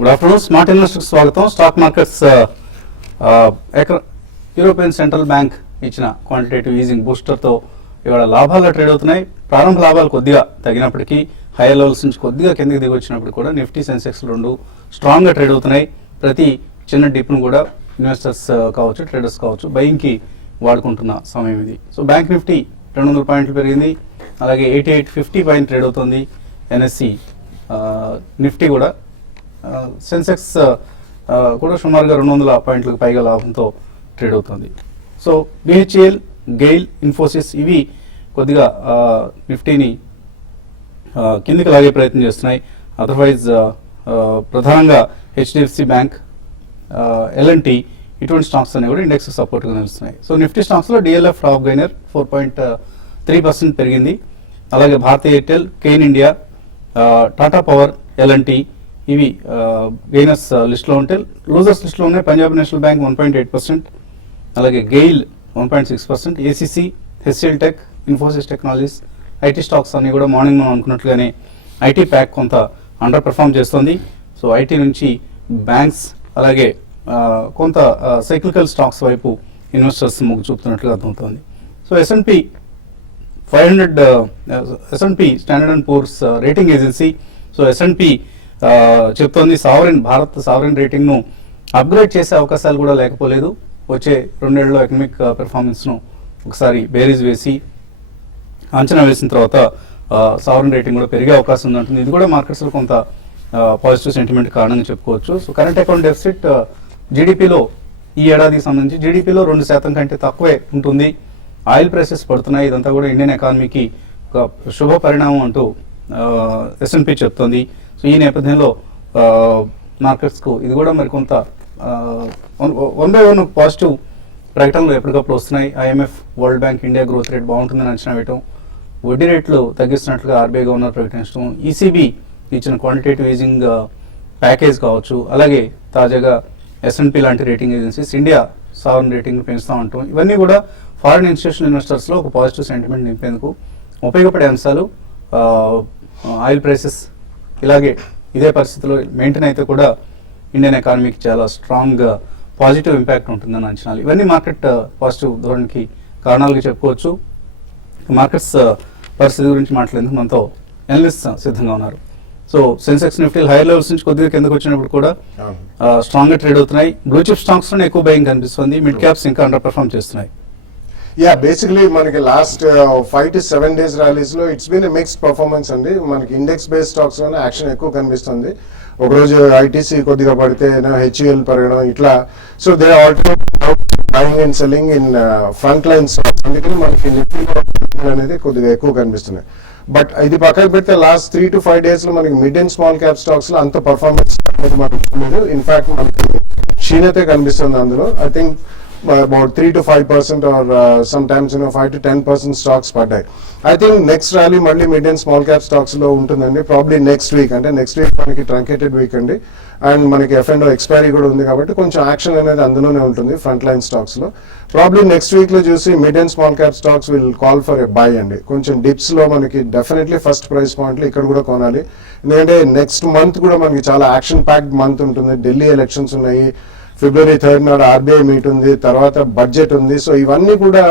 Good afternoon. Smart investors స్వాగతం. Stock markets European central bank ఇచ్చిన quantitative easing బూస్టర్తో ఇవాళ లాభాల్లో ట్రేడ్ అవుతున్నాయి. ప్రారంభ లాభాలు కొద్దిగా తగ్గినప్పటికీ హైయర్ లెవెల్స్ నుంచి కొద్దిగా కిందకి దిగి వచ్చినప్పుడు కూడా నిఫ్టీ సెన్సెక్స్ రెండు స్ట్రాంగ్గా ట్రేడ్ అవుతున్నాయి. ప్రతి చిన్న డిప్ను కూడా ఇన్వెస్టర్స్ కావచ్చు, ట్రేడర్స్ కావచ్చు, బయింగ్కి వాడుకుంటున్న సమయం ఇది. సో బ్యాంక్ నిఫ్టీ 200 పాయింట్లు పెరిగింది. అలాగే 8850 పైన ట్రేడ్ అవుతుంది. ఎన్ఎస్సి నిఫ్టీ కూడా, సెన్సెక్స్ కూడా సుమారుగా 200 పాయింట్లకు పైగా లాభంతో ట్రేడ్ అవుతుంది. సో బిహెచ్ఎల్, గెయిల్, ఇన్ఫోసిస్ ఇవి కొద్దిగా నిఫ్టీని కిందికి లాగే ప్రయత్నం చేస్తున్నాయి. అదర్వైజ్ ప్రధానంగా హెచ్డిఎఫ్సి బ్యాంక్, ఎల్ఎన్టీ ఇటువంటి స్టాక్స్ అనేవి కూడా ఇండెక్స్ సపోర్ట్గా నిలుస్తున్నాయి. సో నిఫ్టీ స్టాక్స్లో డిఎల్ఎఫ్ టాప్ గైనర్ 4.3% పెరిగింది. అలాగే Bharatiya Airtel, Cairn India, Tata Power, L&T ఇవి గెయినర్స్ లిస్ట్లో ఉంటే, లూజర్స్ లిస్ట్లో ఉన్నాయి పంజాబ్ నేషనల్ బ్యాంక్ 1.8%, అలాగే GAIL 1.6%, ACC, HCL tech, Infosys technologies, IT stocks అన్ని కూడా మార్నింగ్ మనం అనుకున్నట్లుగానే ఐటీ ప్యాక్ కొంత అండర్ పెర్ఫామ్ చేస్తుంది. సో ఐటీ నుంచి బ్యాంక్స్ అలాగే కొంత సైక్లికల్ స్టాక్స్ వైపు ఇన్వెస్టర్స్ మొగ్గు చూపుతున్నట్లుగా అర్థమవుతుంది. So SNP 500 SNP standard and poor's rating agency, so SNP చెప్తోంది భారత్ సావరెన్ రేటింగ్ను అప్గ్రేడ్ చేసే అవకాశాలు కూడా లేకపోలేదు. వచ్చే 2 ఏళ్లలో ఎకనామిక్ పెర్ఫార్మెన్స్ను ఒకసారి బేరీజ్ వేసి అంచనా వేసిన తర్వాత సావరెన్ రేటింగ్ కూడా పెరిగే అవకాశం ఉందంటుంది. ఇది కూడా మార్కెట్స్లో కొంత పాజిటివ్ సెంటిమెంట్ కారణంగా చెప్పుకోవచ్చు. సో కరెంట్ అకౌంట్ డెఫిసిట్ జీడిపిలో ఈ ఏడాదికి సంబంధించి జీడిపిలో 2% కంటే తక్కువే ఉంటుంది. ఆయిల్ ప్రైసెస్ పడుతున్నాయి. ఇదంతా కూడా ఇండియన్ ఎకానమీకి ఒక శుభ పరిణామం అంటూ ఎస్ఎన్పి చెప్తోంది. సో ఈ నేపథ్యంలో మార్కెట్స్కు ఇది కూడా మరికొంత 1 by 1 పాజిటివ్ ప్రకటనలు ఎప్పటికప్పుడు వస్తున్నాయి. IMF, World Bank India growth rate బాగుంటుందని అంచనా వేయటం, వడ్డీ రేట్లు తగ్గిస్తున్నట్లుగా ఆర్బీఐ గవర్నర్ ప్రకటించడం, ఈసీబీ ఇచ్చిన క్వాంటిటేటివ్ ఈజింగ్ ప్యాకేజ్ కావచ్చు, అలాగే తాజాగా ఎస్ఎన్పి లాంటి rating agencies India sovereign rating పెంచుతామంటాం, ఇవన్నీ కూడా ఫారిన్ ఇన్స్టిట్యూషనల్ ఇన్వెస్టర్స్లో ఒక పాజిటివ్ సెంటిమెంట్ నింపేందుకు ఉపయోగపడే అంశాలు. ఆయిల్ ప్రైసెస్ ఇలాగే ఇదే పరిస్థితిలో మెయింటైన్ అయితే కూడా ఇండియన్ ఎకానమీకి చాలా స్ట్రాంగ్ పాజిటివ్ ఇంపాక్ట్ ఉంటుందని అంచనాలు. ఇవన్నీ మార్కెట్ పాజిటివ్ ధోరణికి కారణాలుగా చెప్పుకోవచ్చు. మార్కెట్స్ పరిస్థితి గురించి మాట్లాడేందుకు మనతో ఎనలిస్ట్ సిద్ధంగా ఉన్నారు. So Sensex, Nifty higher levels నుంచి కొద్దిగా కిందకు వచ్చినప్పుడు కూడా స్ట్రాంగ్ గా ట్రేడ్ అవుతున్నాయి. బ్లూ చిప్ స్టాక్స్ లోనే ఎక్కువ బయింగ్ కనిపిస్తుంది. మిడ్ క్యాప్స్ ఇంకా అండర్ పెర్ఫార్మ్ చేస్తున్నాయి. బేసిక్లీ మనకి లాస్ట్ 5 to 7 days ర్యాలీస్ లో ఇట్స్ బీన్ మిక్స్డ్ పర్ఫార్మెన్స్ అండి. మనకి ఇండెక్స్ బేస్డ్ స్టాక్స్ లోనే యాక్షన్ ఎక్కువ కనిపిస్తుంది. ఒకరోజు ఐటీసీ కొద్దిగా పడితే హెచ్ఈఎల్ పెరగడం ఇట్లా. So they alternate buying and selling in front line stocks. అందుకని మనకి నిఫ్టీ అనేది కొద్దిగా ఎక్కువ కనిపిస్తున్నాయి. బట్ ఇది పక్కన పెడితే లాస్ట్ 3 to 5 days లో మనకి mid and small cap stocks లో అంత పర్ఫార్మెన్స్ అనేది మనకు చూడలేదు. ఇన్ఫాక్ట్ మనకి క్షీణతే కనిపిస్తుంది అందులో. I think about 3 to 5% or sometimes 5 to 10% stocks పడ్డాయి. ఐ థింక్ నెక్స్ట్ ర్యాలీ మళ్ళీ mid and small cap stocks లో ఉంటుందండి. ప్రాబ్లీ నెక్స్ట్ వీక్ మనకి ట్రంకేటెడ్ వీక్ అండి. అండ్ మనకి F&O ఎక్స్పైరీ కూడా ఉంది కాబట్టి కొంచెం యాక్షన్ అనేది అందులోనే ఉంటుంది ఫ్రంట్ లైన్ స్టాక్స్ లో. ప్రాబ్లీ నెక్స్ట్ వీక్ లో చూసి mid and small cap stocks will call for a buy అండి. కొంచెం డిప్స్ లో మనకి డెఫినెట్లీ ఫస్ట్ ప్రైస్ పాయింట్లు ఇక్కడ కూడా కొనాలి. ఎందుకంటే నెక్స్ట్ మంత్ కూడా మనకి చాలా యాక్షన్ ప్యాక్డ్ మంత్ ఉంటుంది. ఢిల్లీ ఎలక్షన్స్ ఉన్నాయి, February 3rd నాడు ఆర్బీఐ మీట్ ఉంది, తర్వాత బడ్జెట్ ఉంది. సో ఇవన్నీ కూడా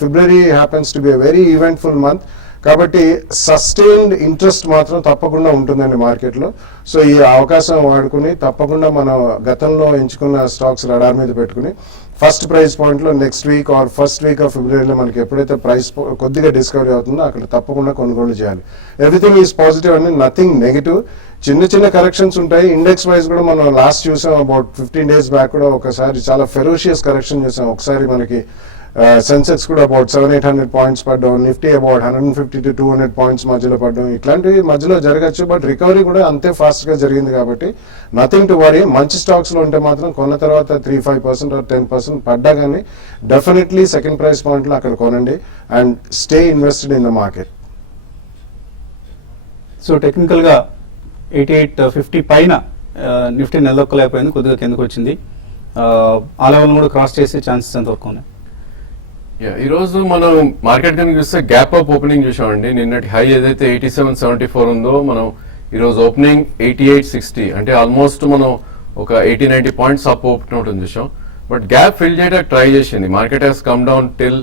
February happens to be a very eventful month. కాబట్టి సస్టైన్డ్ ఇంట్రెస్ట్ మాత్రం తప్పకుండా ఉంటుందండి మార్కెట్లో. సో ఈ అవకాశం వాడుకుని తప్పకుండా మనం గతంలో ఎంచుకున్న స్టాక్స్ రడార్ మీద పెట్టుకుని ఫస్ట్ ప్రైస్ పాయింట్లో next week or first week off ఫిబ్రవరిలో మనకి ఎప్పుడైతే ప్రైస్ కొద్దిగా డిస్కవరీ అవుతుందో అక్కడ తప్పకుండా కొనుగోలు చేయాలి. ఎవ్రీథింగ్ ఈజ్ పాజిటివ్ అండి, నథింగ్ నెగిటివ్. చిన్న కరెక్షన్స్ ఉంటాయి. ఇండెక్స్ వైజ్ కూడా మనం లాస్ట్ చూసాం, అబౌట్ 15 days బ్యాక్ కూడా ఒకసారి చాలా ఫెరోషియస్ కరెక్షన్ చూసాం. ఒకసారి మనకి సెన్సెక్స్ కూడా అబౌట్ 700-800 పాయింట్స్ పడ్డాం, నిఫ్టీ అబౌట్ 150 to 200 పాయింట్స్ మధ్యలో పడ్డాం. ఇట్లాంటివి మధ్యలో జరగచ్చు, బట్ రికవరీ కూడా అంతే ఫాస్ట్ గా జరిగింది. కాబట్టి నథింగ్ టు వరీ. మంచి స్టాక్స్ లో ఉంటే మాత్రం కొన్న తర్వాత 3-5% or 10% పడ్డా కానీ డెఫినెట్లీ సెకండ్ ప్రైస్ పాయింట్ లో అక్కడ కొనండి and stay invested in the market. So technical గా 8850 పైన నిఫ్టీ నిలదొక్కలేకపోయింది, కొద్దిగా కిందకు వచ్చింది. ఆ లెవెల్ కూడా క్రాస్ చేసే ఛాన్సెస్ ఎంతవరకు ఉన్నాయి? ఈ రోజు మనం మార్కెట్ కనుక చూస్తే గ్యాప్ అప్ ఓపెనింగ్ చూసామండి. నిన్నటి హై ఏదైతే 87.74 ఉందో మనం ఈరోజు ఓపెనింగ్ 8860 అంటే ఆల్మోస్ట్ మనం ఒక 80-90 పాయింట్స్ అప్ ఓపెన్ అవుతుంది చూసాం. బట్ గ్యాప్ ఫిల్ చేయడానికి ట్రై చేసింది. Market Hess come down till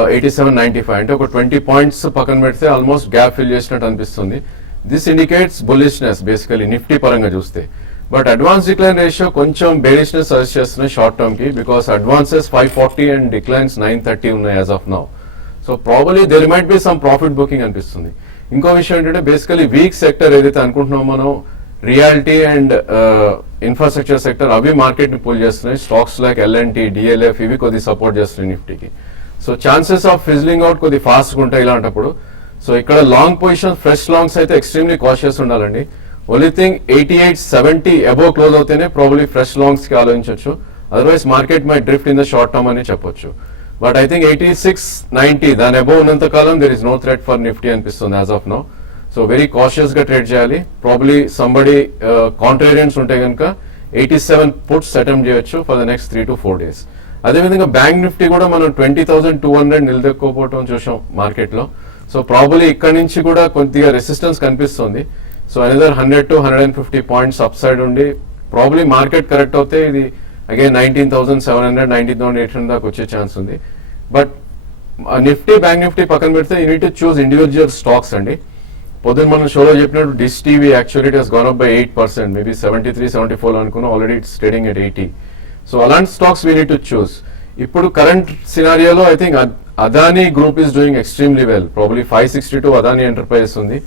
8795 అంటే ఒక 20 పాయింట్స్ పక్కన పెడితే ఆల్మోస్ట్ గ్యాప్ ఫిల్ చేసినట్టు అనిపిస్తుంది. This indicates bullishness basically Nifty పరంగా చూస్తే. బట్ అడ్వాన్స్ డిక్లైన్ రేషియో కొంచెం బేరిష్నెస్ సజెస్ట్ చేస్తున్నాయి షార్ట్ టర్మ్ కి, బికాస్ అడ్వాన్సెస్ 540 అండ్ డిక్లైన్స్ 930 ఉన్నాయి as of now. So probably there might be some profit booking అనిపిస్తుంది. ఇంకో విషయం ఏంటంటే బేసికలీ వీక్ సెక్టర్ ఏదైతే అనుకుంటున్నామో మనం రియాలిటీ అండ్ ఇన్ఫ్రాస్ట్రక్చర్ సెక్టర్ అవి మార్కెట్ ని పుల్ చేస్తున్నాయి. స్టాక్స్ లైక్ L&T, DLF ఇవి కొద్ది సపోర్ట్ చేస్తున్నాయి నిఫ్టీకి. So chances of fizzling out కొద్ది ఫాస్ట్ గా ఉంటాయి ఇలాంటప్పుడు. సో ఇక్కడ లాంగ్ పొజిషన్ ఫ్రెష్ లాంగ్స్ అయితే ఎక్స్ట్రీమ్లీ కాషియస్ ఉండాలండి. ఓన్లీ థింగ్ 8870 అబోవ్ క్లోజ్ అవుతేనే ప్రాబ్లీ ఫ్రెష్ లాంగ్స్ కి ఆలోచించవచ్చు. Otherwise market may drift in the short term అని చెప్పొచ్చు. బట్ ఐ థింక్ 8690 దాని అబోవ్ ఉన్నంత కాలం there is no threat for Nifty అనిపిస్తుంది as of now. So very cautious గా trade చేయాలి. ప్రాబ్లీ సంబడి కాంట్రేరియన్స్ ఉంటే కనుక 87 పుట్స్ అటెంప్ట్ చేయొచ్చు for the next 3 to 4 days. అదేవిధంగా బ్యాంక్ నిఫ్టీ కూడా మనం 20,200 నిలదొక్కుపోవటం చూసాం మార్కెట్ లో. సో ప్రాబబ్లీ ఇక్కడ నుంచి కూడా కొద్దిగా రెసిస్టెన్స్ కనిపిస్తుంది. So another 100 to 150 points up side ఉండి ప్రాబబ్లీ మార్కెట్ కరెక్ట్ అవుతే ఇది అగైన్ 19,700 19,800 దాకా వచ్చే ఛాన్స్ ఉంది. బట్ నిఫ్టీ బ్యాంక్ నిఫ్టీ పక్కన పెడితే you need to choose individual stocks అండి. పొద్దున్న మనం షోలో చెప్పినట్టు Dish TV actually it has gone up by 8%, maybe 73-74 అనుకున్నాం, already it's trading at 80. So అలాంటి stocks we need to choose. ఇప్పుడు కరెంట్ సినారియోలో I think Adani Group is doing extremely well. Probably 562 Adani Enterprises ఉంది.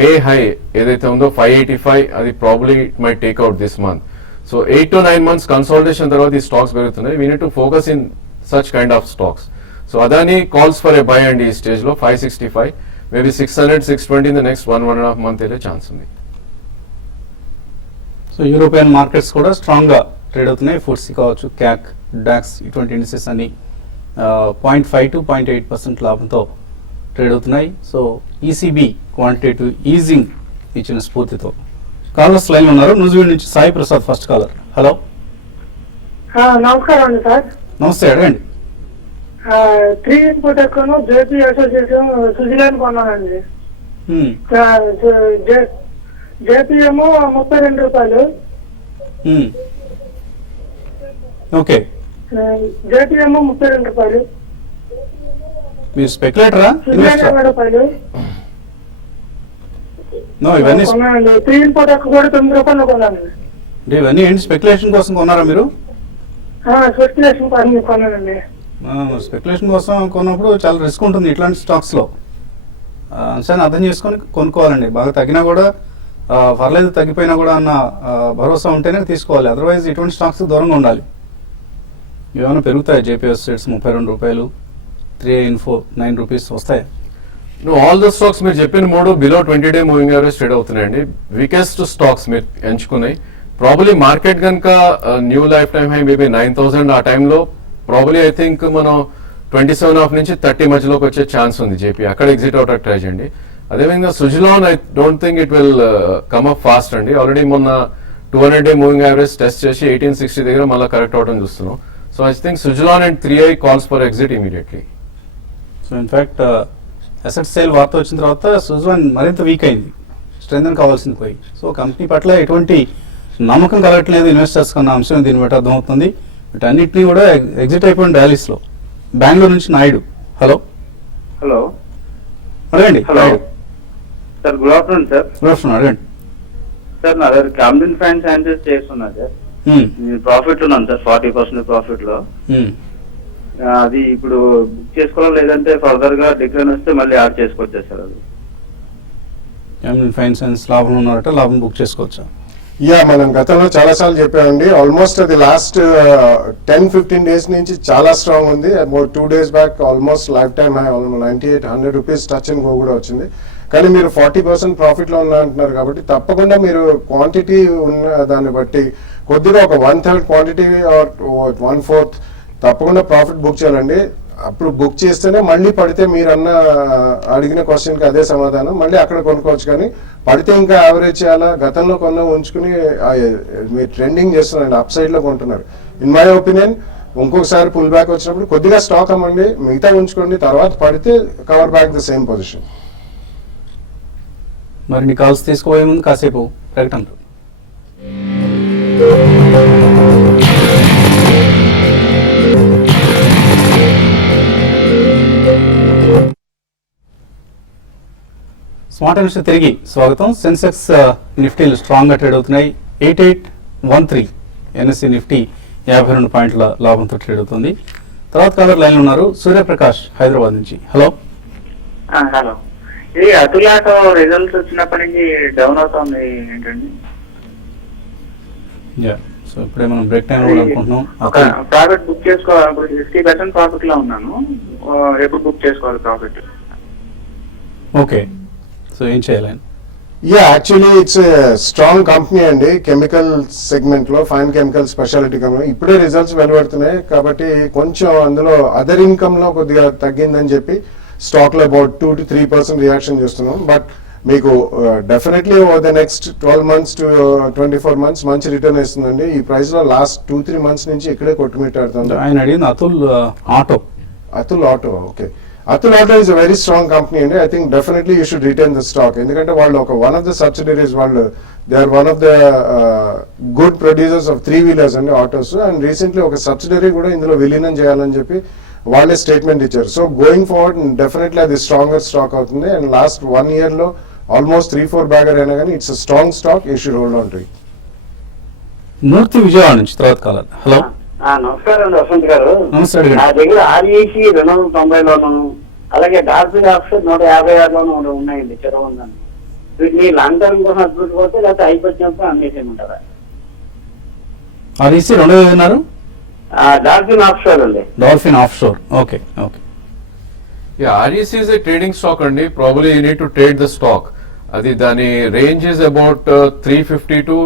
మే హై ఏదైతే ఉందో 585, అది probably it may take out this month. So 8 to 9 months consolidation తర్వాత ఈ stocks పెరుగుతున్నాయి. We need to focus in such kind of stocks. So Adani calls for a buy అండి ఈ stage లో 565, maybe 600-620 in the next 1.5 month వెళ్ళే chance ఉంది. So European markets కూడా strong గా ట్రేడ్ అవుతున్నాయి. ఫుడ్సీ కావచ్చు, క్యాక్, డాక్స్ ఇటువంటి ఇండిసెస్ అన్ని 0.5 to 0.8% లాభంతో ట్రేడ్ అవుతున్నాయి. సో ఈసీబీ క్వాంటిటేటివ్ ఈజింగ్ ఇచ్చిన స్ఫూర్తితో కాలర్స్ లైన్ ఉన్నారు. న్యూజిలాండ్ నుంచి Sai Prasad first caller. Hello, నమస్కారం అండి సార్. నమస్తే, అడగండి. 3 ఇన్పుట్ ఎక్కువ జేపీ అసోసియేషన్ స్విట్జర్లాండ్ కొన్నానండి. జేపీ ఏమో 32 రూపాయలు. ఓకే, జేపీ ఏమో 32 రూపాయలు. మీరు స్పెక్యులేటరా, స్విట్జర్లాండ్ 20 రూపాయలు. నో, ఇవన్నీ కొన్నానండి. 3 ఇన్పుట్ ఎక్కువ కూడా 9 రూపాయలు కొన్నానండి. అంటే ఇవన్నీ ఏంటి, స్పెక్యులేషన్ కోసం కొన్నారా మీరు? స్పెక్యులేషన్ కోసం కొన్నానండి. స్పెక్యులేషన్ కోసం కొన్నప్పుడు చాలా రిస్క్ ఉంటుంది ఇట్లాంటి స్టాక్స్లో. అంశాన్ని అర్థం చేసుకొని కొనుక్కోవాలండి. బాగా తగ్గినా కూడా పర్లేదు, తగ్గిపోయినా కూడా అన్న భరోసా ఉంటేనే తీసుకోవాలి. అదర్వైజ్ ఇటువంటి స్టాక్స్ దూరంగా ఉండాలి. ఏమైనా పెరుగుతాయి జేపీఎస్ స్టేట్స్ 32 రూపాయలు, 3 Info 9 రూపీస్ వస్తాయి. ఆల్ ద స్టాక్స్ మీరు చెప్పిన 3 below 20-day moving average trade అవుతున్నాయండి. వీకెస్ట్ స్టాక్స్ మీరు ఎంచుకున్నాయి. ప్రాబబ్లీ మార్కెట్ కనుక new life time high maybe 9,000 ఆ టైంలో ప్రాబబ్లీ ఐ థింక్ మనం 27.5 నుంచి 30 మధ్యలోకి వచ్చే ఛాన్స్ ఉంది జేపీ. అక్కడ ఎగ్జిట్ అవుట్ ట్రై చేయండి. అదేవిధంగా Suzlon I don't think it will come up fast అండి. ఆల్రెడీ మొన్న 200-day మూవింగ్ యావరేజ్ టెస్ట్ చేసి 1860 దగ్గర మళ్ళీ కరెక్ట్ అవడం చూస్తున్నాం. So I think Suzlon and 3i calls for exit immediately. So in fact asset sale వార్త వచ్చిన తర్వాత సుజలాన్ మరింత వీక్ అయింది, స్ట్రెంగ్ కావాల్సింది పోయి. సో కంపెనీ పట్ల ఎటువంటి నమ్మకం కలగట్లేదు ఇన్వెస్టర్స్ కన్నా అంశం దీన్ని బట్టి అర్థమవుతుంది. వీటన్నిటినీ కూడా ఎగ్జిట్ అయిపోయిన ర్యాలీస్లో. బెంగళూరు నుంచి నాయుడు. హలో, హలో, అడగండి. Hello sir, good afternoon sir. Good afternoon, అడగండి. సార్ నా దగ్గర క్యామ్లిన్ ఫ్యాన్స్ హ్యాండిల్స్ చేస్తున్నా సార్. నేను ప్రాఫిట్ ఉన్నాను సార్, 40% ప్రాఫిట్ లో. అది ఇప్పుడు బుక్ చేసుకోవాలా లేదంటే ఫర్దర్ గా డిక్లైన్ వస్తే మళ్ళీ యాడ్ చేసుకోవచ్చా సార్? అది క్యామ్లిన్ ఫైనాన్స్ లాభం ఉన్నారట, లాభం బుక్ చేసుకోవచ్చా? మనం గతంలో చాలా సార్లు చెప్పామండి. ఆల్మోస్ట్ అది లాస్ట్ 10-15 days నుంచి చాలా స్ట్రాంగ్ ఉంది. About 2 days back almost life time high 98-100 rupees touch and go కూడా వచ్చింది. కానీ మీరు 40% ప్రాఫిట్ లో ఉన్నా అంటున్నారు కాబట్టి తప్పకుండా మీరు క్వాంటిటీ ఉన్న దాన్ని బట్టి కొద్దిగా ఒక 1/3 క్వాంటిటీ ఆర్ 1/4 తప్పకుండా ప్రాఫిట్ బుక్ చేయాలండి. అప్పుడు బుక్ చేస్తేనే మళ్ళీ పడితే మీరు అడిగిన క్వశ్చన్ కి అదే సమాధానం, మళ్ళీ అక్కడ కొనుక్కోవచ్చు. కానీ పడితే ఇంకా యావరేజ్ చేయాలా, గతంలో కొన్న ఉంచుకుని మీరు ట్రెండింగ్ చేస్తున్నారండి, అప్ సైడ్ లో కొంటున్నారు. ఇన్ మై ఒపీనియన్ ఇంకొకసారి పుల్ బ్యాక్ వచ్చినప్పుడు కొద్దిగా స్టాక్ అమ్మండి, మిగతా ఉంచుకోండి, తర్వాత పడితే cover back the same position. మరిన్ని కాల్స్ తీసుకోబోయే ముందు కాసేపు ప్రకటనలు. స్మార్ట్ న్యూస్ తిరిగి స్వాగతం. సెన్సెక్స్ నిఫ్టీలు స్ట్రాంగ్ గా ట్రేడ్ అవుతున్నాయి. 8813 ఎన్ఎస్సి నిఫ్టీ 52 పాయింట్ల లాభంతో ట్రేడ్ అవుతుంది. తర్వాత కాలర్ లైన్ ఉన్నారు సూర్యప్రకాష్ హైదరాబాద్ నుంచి. హలో. హలో, ఇది అతుల్ ఆటో రిజల్ట్స్ వచ్చినప్పటి నుంచి డౌన్ అవుతుంది ఏంటండి? సో ఇప్పుడే మనం బ్రేక్ టైం కూడా అనుకుంటున్నాం. ఒక ప్రాఫిట్ బుక్ చేసుకోవాలి, ఇప్పుడు 50% ప్రాఫిట్ లో ఉన్నాను, ఎప్పుడు బుక్ చేసుకోవాలి ప్రాఫిట్? ఓకే, సో ఏం చేయాలి? యాక్చువల్లీ ఇట్స్ స్ట్రాంగ్ కంపెనీ అండి, కెమికల్ సెగ్మెంట్ లో, ఫైన్ కెమికల్ స్పెషాలిటీ కంపెనీ. ఇప్పుడే రిజల్ట్స్ వెలువడుతున్నాయి కాబట్టి కొంచెం అందులో అదర్ ఇన్కమ్ లో కొద్దిగా తగ్గిందని చెప్పి స్టాక్ లో అబౌట్ 2 to 3% రియాక్షన్ చేస్తున్నాం. బట్ మీకు definitely over the next 12 months to 24 months మంచి రిటర్న్ ఇస్తుందండి. ఈ ప్రైస్ లో లాస్ట్ 2-3 months నుంచి ఇక్కడే కొట్టుమిట్టాడుతుంది. ఆయన అడిగింది Atul Auto. Atul Auto, okay. Atul Auto is a very strong company అండి. I think definitely you should retain the stock. ఎందుకంటే వాళ్ళు ఒక వన్ ఆఫ్ ద సబ్సిడరీస్, వాళ్ళు they are one of the good producers of 3-wheelers అండి, ఆటోస్. అండ్ రీసెంట్లీ ఒక subsidiary కూడా ఇందులో విలీనం చేయాలని చెప్పి వాళ్ళే స్టేట్మెంట్ ఇచ్చారు. సో గోయింగ్ ఫార్వర్డ్ డెఫినెట్లీ అది స్ట్రాంగర్ స్టాక్ అవుతుంది. అండ్ లాస్ట్ 1 year లో ఆల్మోస్ట్ 3-4 bagger అయినా కానీ it's strong stock. You should hold on to it. Murthy Vijayawada నుంచి తర్వాత కాలర్. హలో. నమస్కారం అండి వసంత్ గారు. నమస్తే అడగండి. నా దగ్గర ఆర్ఈసి 290లోను, అలాగే డార్బిన్ ఆఫ్సర్ 156లోను ఉన్నాయండి, చెరువు ఉందండి. వీటిని లాంగ్ టర్మ్ కోసం అద్భుతపోతే లేకపోతే అయిపోయినప్పుడు అమ్మేసేయమంటారా? ఆర్ఈసి 2 ఉన్నారు. డార్బిన్ ఆఫ్సర్ అండి. Dolphin of sure. Okay okay. REC is a trading stock అండి. Probably you need to trade the stock. అది దాని రేంజ్ ఇస్ అబౌట్ 350 to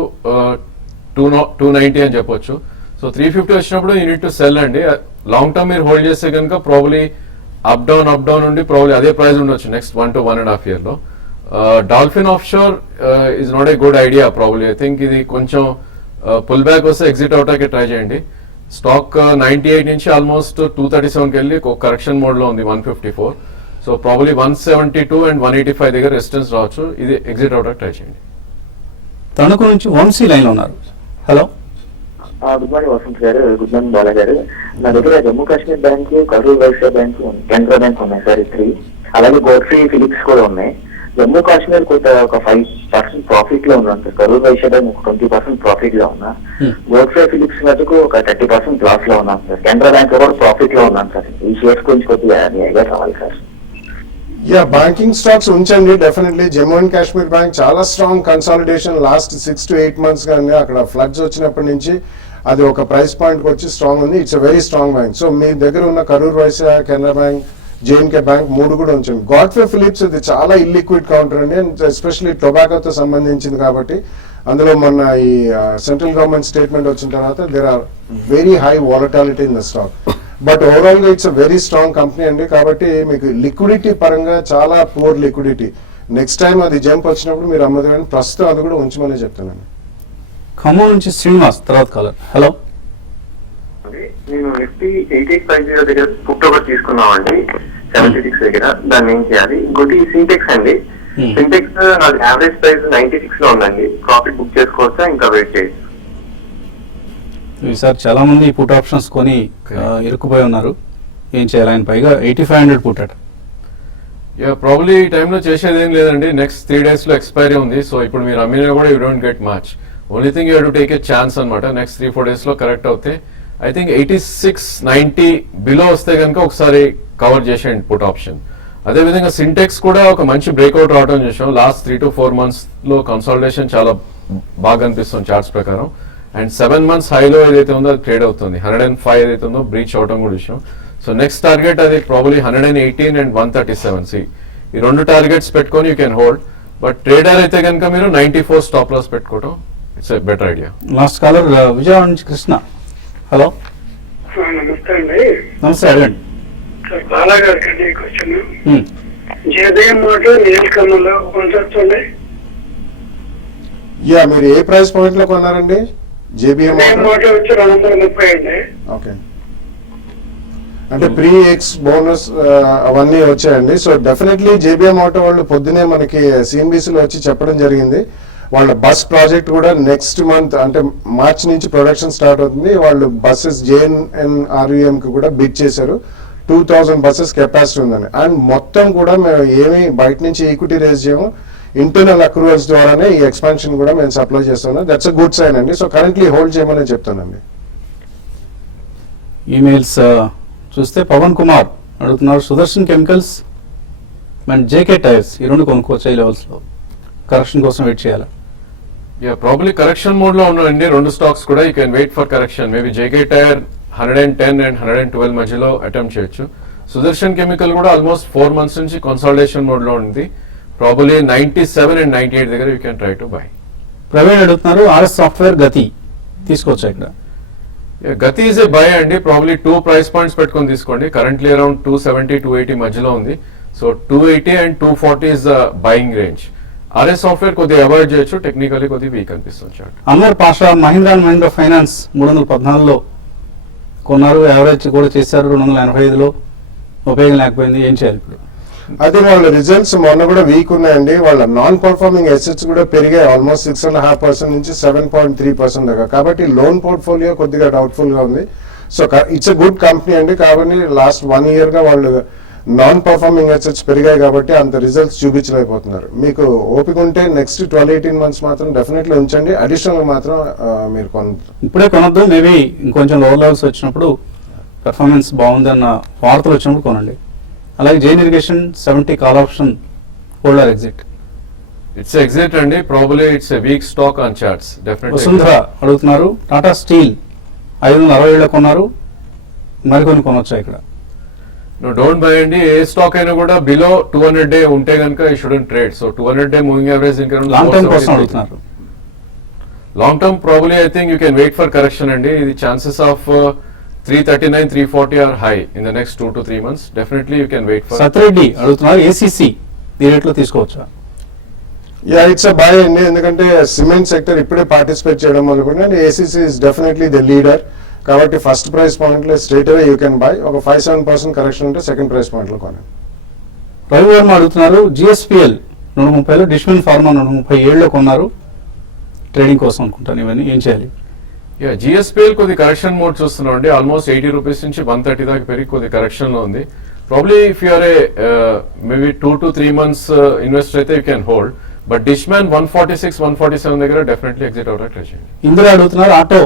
290 అని చెప్పొచ్చు. సో 350 వచ్చినప్పుడు యూ నీడ్ టు సెల్ అండి. లాంగ్ టర్మ్ మీరు హోల్డ్ చేస్తే కనుక ప్రాబ్లీ అప్ డౌన్ ఉండి ప్రాబ్లీ అదే ప్రైస్ ఉండొచ్చు నెక్స్ట్ 1 to 1.5 year లో. Dolphin of sure is not a good idea probably. I think ఇది కొంచెం పుల్ బ్యాక్ వస్తే ఎగ్జిట్ అవటానికి ట్రై చేయండి. స్టాక్ 98 నుంచి ఆల్మోస్ట్ 237కి వెళ్ళి ఒక కరెక్షన్ మోడ్ లో ఉంది 154. సో ప్రాబ్లీ 172 and 185 దగ్గర రెసిస్టెన్స్ రావచ్చు. ఇది ఎగ్జిట్ అవటానికి ట్రై చేయండి. తణుకు నుంచి వంశీ లైన్ లో ఉన్నారు. హలో. గుడ్ మార్నింగ్ వసంత్ గారు. గుడ్ మార్నింగ్ బాలా గారు. నా దగ్గర Jammu Kashmir bank, Karur Vysya bank, Canara bank ఉన్నాయి సార్, 3. అలాగే గోడ్ఫ్రీ ఫిలిప్స్ కూడా ఉన్నాయి. జమ్మూ కాశ్మీర్ ఒక 5% ప్రాఫిట్ లో ఉన్నాను సార్. కరూర్ వైశ్య బ్యాంక్ ఒక 20% ప్రాఫిట్ లో ఉన్నా. గోడ్ఫ్రీ ఫిలిప్స్ మటుకు ఒక 30% లాస్ లో ఉన్నాను సార్. కెనరా బ్యాంక్ లో కూడా ప్రాఫిట్ లో ఉన్నాను సార్. ఈ షేర్స్ గురించి కొద్దిగా మీ ఐడియా కావాలి సార్. బ్యాంకింగ్ స్టాక్స్ ఉంచండి definitely. Jammu and Kashmir bank చాలా strong consolidation last 6 to 8 months కానీ అక్కడ ఫ్లడ్స్ వచ్చినప్పటి నుంచి అది ఒక ప్రైస్ పాయింట్ వచ్చి స్ట్రాంగ్ ఉంది. It's a very strong bank. So మీ దగ్గర ఉన్న Karur Vysya, Canara Bank, J&K Bank 3 కూడా ఉంచండి. గాడ్ఫ్రే ఫిలిప్స్ ఇది చాలా ఇల్లిక్విడ్ కౌంటర్ అండి, అండ్ ఎస్పెషల్లీ టొబాకోతో సంబంధించింది కాబట్టి అందులో మొన్న ఈ సెంట్రల్ గవర్నమెంట్ స్టేట్మెంట్ వచ్చిన తర్వాత there are very high volatility in the stock. But overall గా it's a very strong company అండి. కాబట్టి మీకు లిక్విడిటీ పరంగా చాలా పూర్ లిక్విడిటీ. నెక్స్ట్ టైం అది జంప్ వచ్చినప్పుడు మీరు అమ్మదు, కానీ ప్రస్తుతం అది కూడా ఉంచమని చెప్తానండి. ఖమ్మం నుంచి శ్రీనివాస్ తర్వాత కాలర్. హలో. నేను నిఫ్టీ 8850 దగ్గర పుట్ ఒకటి తీసుకున్నామండి, 76 దగ్గర. దాన్ని ఏం చేయాలి? ఇంకోటి సింటెక్స్ అండి. సింటెక్స్ నాకు యావరేజ్ ప్రైస్ 96 లో ఉందండి. ప్రాఫిట్ బుక్ చేసుకోవచ్చా, ఇంకా వెయిట్ చేయొచ్చు? ఈసారి చాలా మంది పుట్ ఆప్షన్స్ కొని ఇరుక్కుపోయి ఉన్నారు. ఏం చేయాలి? ఆయన పైగా 8500 పుట్ అట. ప్రాబ్లీ ఈ టైంలో చేసేది ఏం లేదండి. నెక్స్ట్ 3 days లో ఎక్స్పైరీ ఉంది. సో ఇప్పుడు మీరు అమ్మినా కూడా you don't get much. Only thing you to take a chance అనమాట. నెక్స్ట్ 3-4 days లో కరెక్ట్ అవుతే ఐ థింక్ 8690 బిలో వస్తే కనుక ఒకసారి కవర్ చేసేయండి పుట్ ఆప్షన్. అదేవిధంగా సింటెక్స్ కూడా ఒక మంచి బ్రేక్అవుట్ రావడం చూసాం. లాస్ట్ 3 to 4 months లో కన్సాలిడేషన్ చాలా బాగా అనిపిస్తుంది చార్ట్స్ ప్రకారం. అండ్ 7 months హైలో ఏదైతే ఉందో అది ట్రేడ్ అవుతుంది. 105 ఏదైతే ఉందో బ్రీచ్ అవడం కూడా విషయం. సో నెక్స్ట్ టార్గెట్ అది ప్రాబ్లీ 118 and 137. ఈ 2 టార్గెట్స్ పెట్టుకొని you can hold. But trader అయితే కనుక మీరు 94 స్టాప్ లాస్ పెట్టుకోవడం it's a better idea. Last caller Vijayawada నుంచి కృష్ణ. హలో. నమస్తే అండి. నమస్తే అడగండి. బాలా గారికి అండి క్వశ్చన్. జేబీఎం మాట నీలకమల్లో ఉంచండి. మీరు ఏ ప్రైస్ పాయింట్ లో కొన్నారండి? జేబీఎం మాట వచ్చి 230 అండి. ఓకే. అంటే ప్రీ ఎక్స్ బోనస్ అవన్నీ వచ్చాయండి. సో డెఫినెట్లీ జేబీఎం ఆటో వాళ్ళు పొద్దునే మనకి సిఎన్బిసిలో వచ్చి చెప్పడం జరిగింది. వాళ్ళ బస్ ప్రాజెక్ట్ కూడా నెక్స్ట్ మంత్ అంటే మార్చ్ నుంచి ప్రొడక్షన్ స్టార్ట్ అవుతుంది. వాళ్ళు బస్సెస్ JNNREM కి కూడా బిడ్ చేశారు. 2000 బస్సెస్ కెపాసిటీ ఉందని. అండ్ మొత్తం కూడా మేము ఏమీ బయట నుంచి ఈక్విటీ రేజ్ చేయము, ఇంటర్నల్ అక్రూవల్స్ ద్వారానే ఈ ఎక్స్పాన్షన్ కూడా మేము సప్లై చేస్తున్నాం. దట్స్ అ గుడ్ సైన్ అండి. సో కరెంట్లీ హోల్డ్ చేయమని చెప్తానండి. ఈమెయిల్స్ చూస్తే పవన్ కుమార్ అడుగుతున్నారు, Sudarshan chemicals and JK tyres ఈ రెండు కొనుక్కోవచ్చు ఈ లెవెల్స్లో, కరెక్షన్ కోసం వెయిట్ చేయాలి. ప్రాబ్లీ కరెక్షన్ మోడ్ లో ఉన్నాయండి రెండు స్టాక్స్ కూడా. You can wait for correction. Maybe JK tyre 110 and 112 మధ్యలో అటెంప్ట్ చేయొచ్చు. సుదర్శన్ కెమికల్ కూడా ఆల్మోస్ట్ 4 months నుంచి కన్సాలిడేషన్ మోడ్ లో ఉంది. ప్రాబబ్లీ 97 and 98 దగ్గర you can try to buy. Praveen అడుగుతున్నారు, RS సాఫ్ట్వేర్ గతి తీసుకోవచ్చా ఇక్కడ? గతి ఈజ్ ఏ బై అండి. ప్రాబ్లీ 2 price points పెట్టుకొని తీసుకోండి. కరెంట్లీ అరౌండ్ 270, 280 మధ్యలో ఉంది. So 280 and 240 is buying range. RS software కొద్దిగా అవాయిడ్ చేయొచ్చు, టెక్నికల్లీ కొద్దిగా వీక్ అనిపిస్తుంది chart. Anwar Pasha Mahindra and Mahindra Finance 314లో కొన్నారు, యావరేజ్ కూడా చేశారు 285లో, ఉపయోగం లేకపోయింది, ఏం చేయాలి ఇప్పుడు? అదే వాళ్ళ రిజల్ట్స్ మొన్న కూడా వీక్ ఉన్నాయండి. వాళ్ళ నాన్ పర్ఫార్మింగ్ అసెట్స్ కూడా పెరిగాయి ఆల్మోస్ట్ 6.5% నుంచి 7.3% దాకా. కాబట్టి లోన్ పోర్ట్ఫోలియో కొద్దిగా డౌట్ఫుల్ గా ఉంది. So it's a good company అండి. కాబట్టి లాస్ట్ 1 year గా వాళ్ళు నాన్ పర్ఫార్మింగ్ అసెట్స్ పెరిగాయి కాబట్టి అంత రిజల్ట్స్ చూపించలేకపోతున్నారు. మీకు ఓపిక ఉంటే నెక్స్ట్ 12-18 months మాత్రం డెఫినెట్లీ ఉంచండి. అడిషనల్ మాత్రం మీరు ఇప్పుడే కొనొద్దు, మేబీ ఇంకొంచెం లోవర్ లెవెల్స్ వచ్చినప్పుడు పెర్ఫార్మెన్స్ బాగుందన్న వార్తలు వచ్చినప్పుడు కొనండి. అలాగే Jain Irrigation 70 call option holder exit. It's exit అండి. Probably it's a weak stock on charts. Vasundhara అడుగుతున్నారు, టాటా స్టీల్ 567లో కొన్నారు, మరికొన్ని కొనొచ్చా ఇక్కడ? డోంట్ బై అండి. ఏ స్టాక్ అయినా కూడా బిలో 200 day ఉంటే కనుక ఈ shouldn't trade. So 200 day moving average ఇంకా లాంగ్ టర్మ్ కోసం అడుగుతున్నారు. Long term probably I think you can wait for correction అండి. ఇది chances of 339, 340 or high in the next 2 to 3 months. Definitely you can wait for. Satreddy అడుగుతున్నారు, ACC ఈ రేట్లో తీసుకోవచ్చా? Yeah it's a by అండి. ఎందుకంటే సిమెంట్ సెక్టర్ ఇప్పుడే participate చేయడం వల్ల కూడా ACC is definitely the leader. కాబట్టి ఫస్ట్ ప్రైస్ పాయింట్ లో straight away you can by. ఒక 5-7% కరెక్షన్ ఉంటే సెకండ్ ప్రైస్ పాయింట్ లో కొనండి. రవి వర్మ అడుగుతున్నారు, GSPL 130లో, డిష్మిన్ ఫార్మా 137లో కొన్నారు, ట్రేడింగ్ కోసం అనుకుంటాను, ఇవన్నీ ఏం చేయాలి? GSPL కొద్ది కరెక్షన్ మోడ్ చూస్తున్నాం అండి. ఆల్మోస్ట్ 80 rupees నుంచి 130 దాకా పెరిగి కొద్ది కరెక్షన్ లో ఉంది. Probably if you're a maybe 2 to 3 months investor అయితే you can hold. But Dishman 146, 147 దగ్గర డెఫినెట్లీ ఎగ్జిట్ అవుట్ ట్రై చేయండి. ఇందులో అడుగుతున్నారు, ఆటో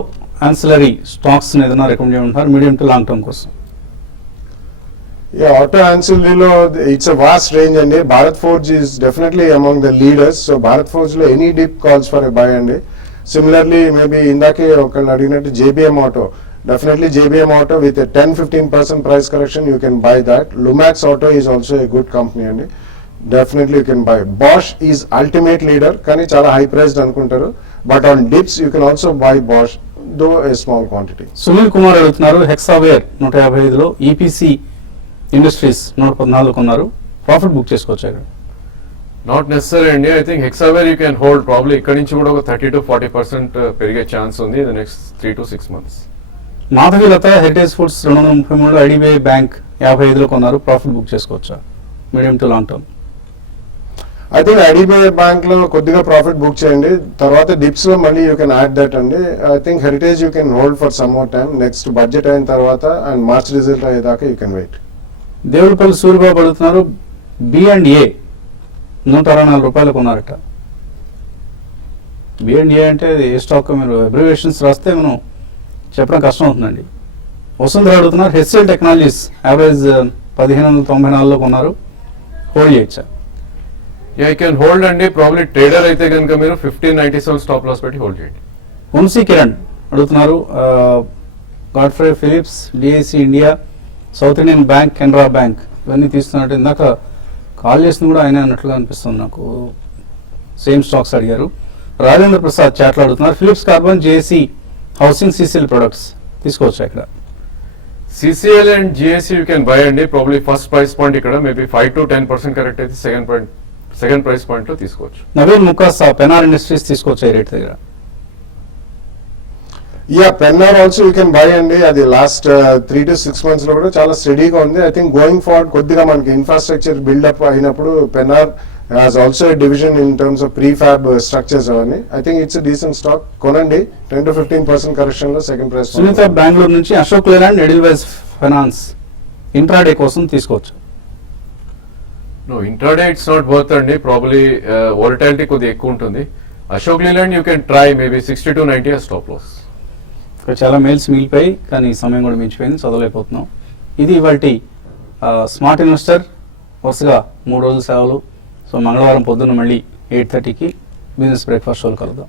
యాన్సిలరీ స్టాక్స్ ఏదైనా రికమెండ్ చేయమంటారు మీడియం టు లాంగ్ టర్మ్ కోసం? ఆటో యాన్సిలరీలో ఇట్స్ అ వాస్ట్ రేంజ్ అండి. Bharat Forge is definitely among the leaders. So Bharat Forge లో any dip calls for a buy అండి. సిమిలర్లీ మేబీ ఇందాకే ఒకళ్ళు అడిగినట్టు JBM auto, definitely JBM auto with 10-15% price correction you can buy that. Lumax Auto is also a good company అండి. Definitely you can by. Bosch is ultimate leader, కానీ చాలా high priced అనుకుంటారు. But on dips you can also buy Bosch though a small quantity. Sunil Kumar అడుగుతున్నారు, హెక్సావేర్ 155లో, EPC industries 114లో కొన్నారు, profit book చేసుకోవచ్చు ఇక్కడ? నాట్ నెసరీ అండి. I think Hexaware you can hold. Probably ఇక్కడ నుంచి కూడా ఒక 30 to 40% పెరిగే ఛాన్స్ ఉంది in the next 3 to 6 months. Madhavilatha Heritage Foods 233లో, IDBI బ్యాంక్ 55లో కొన్నారు, ప్రాఫిట్ బుక్ చేసుకోవచ్చా medium to long term? I think IDBI Bank లో కొద్దిగా ప్రాఫిట్ బుక్ చేయండి. తర్వాత డిప్స్ లో మళ్ళీ యూ కెన్ యాడ్ దట్ అండి. I think Heritage you can hold for some more time. Next budget అయిన తర్వాత అండ్ మార్చ్ రిజల్ట్ అయ్యేదాకా you can wait. Devudipalli Suryababu అడుగుతున్నారు, B&A 164 రూపాయలకు ఉన్నారట. B&A అంటే అది ఏ స్టాక్? మీరు అబ్రివేషన్స్ రాస్తే మనం చెప్పడం కష్టం అవుతుందండి. వసుంధర అడుగుతున్నారు, HCL టెక్నాలజీస్ యావరేజ్ 1594లో కొన్నారు, హోల్డ్ చేయొచ్చా? ఐ కెన్ హోల్డ్ అండి. ప్రాబ్లీ ట్రేడర్ అయితే కనుక మీరు 1597 స్టాప్ లాస్ పెట్టి హోల్డ్ చేయండి. వంశీ కిరణ్ అడుగుతున్నారు, Godfrey Philips, DIC India, south Indian bank, Canara bank ఇవన్నీ తీస్తున్నట్టు ఇందాక కాల్ చేసింది కూడా ఆయన అన్నట్లుగా అనిపిస్తుంది నాకు. సేమ్ స్టాక్స్ అడిగారు. రాజేంద్ర ప్రసాద్ చాట్లు అడుగుతున్నారు, Phillips carbon, JSC housing, CCL products తీసుకోవచ్చా ఇక్కడ? CCL and GSC you can buy అండి. ప్రాబ్లీ ఫస్ట్ ప్రైస్ పాయింట్ ఇక్కడ మేబీ 5 to 10% కరెక్ట్ అయితే సెకండ్ ప్రైస్ పాయింట్ లో తీసుకోవచ్చు. నవీన్ ముకాసా, పెనార్ ఇండస్ట్రీస్ తీసుకోవచ్చా ఈ రేట్ దగ్గర? Yeah Pennar also you can buy అండి. అది లాస్ట్ 3 to 6 months లో కూడా చాలా స్టడీగా ఉంది. ఐ థింక్ గోయింగ్ ఫార్వర్డ్ కొద్దిగా మనకి ఇన్ఫ్రాస్ట్రక్చర్ బిల్డప్ అయినప్పుడు Pennar has also a division in terms of prefab structures అవన్నీ. I think it's a decent stock. కొనండి 10 to 15% కరెక్షన్ లో సెకండ్ ప్రైస్. సునీత బెంగళూరు నుంచి Ashok Leyland Edelweiss finance intraday కోసం తీసుకోవచ్చు. No intraday it's not worth అండి, ప్రాబ్లీ వాలటాలిటీ కొద్దిగా ఎక్కువ ఉంటుంది. Ashok Leyland you can try maybe 60 to 90 stop loss. ఇక్కడ చాలా మెయిల్స్ మిగిలిపోయి కానీ సమయం కూడా మించిపోయింది, చదవలేకపోతున్నాం. ఇది ఇవాల్టి స్మార్ట్ ఇన్వెస్టర్ వరుసగా 3 రోజుల సేవలు. సో మంగళవారం పొద్దున్న మళ్ళీ 8:30కి బిజినెస్ బ్రేక్ఫాస్ట్ షోలు కలుద్దాం.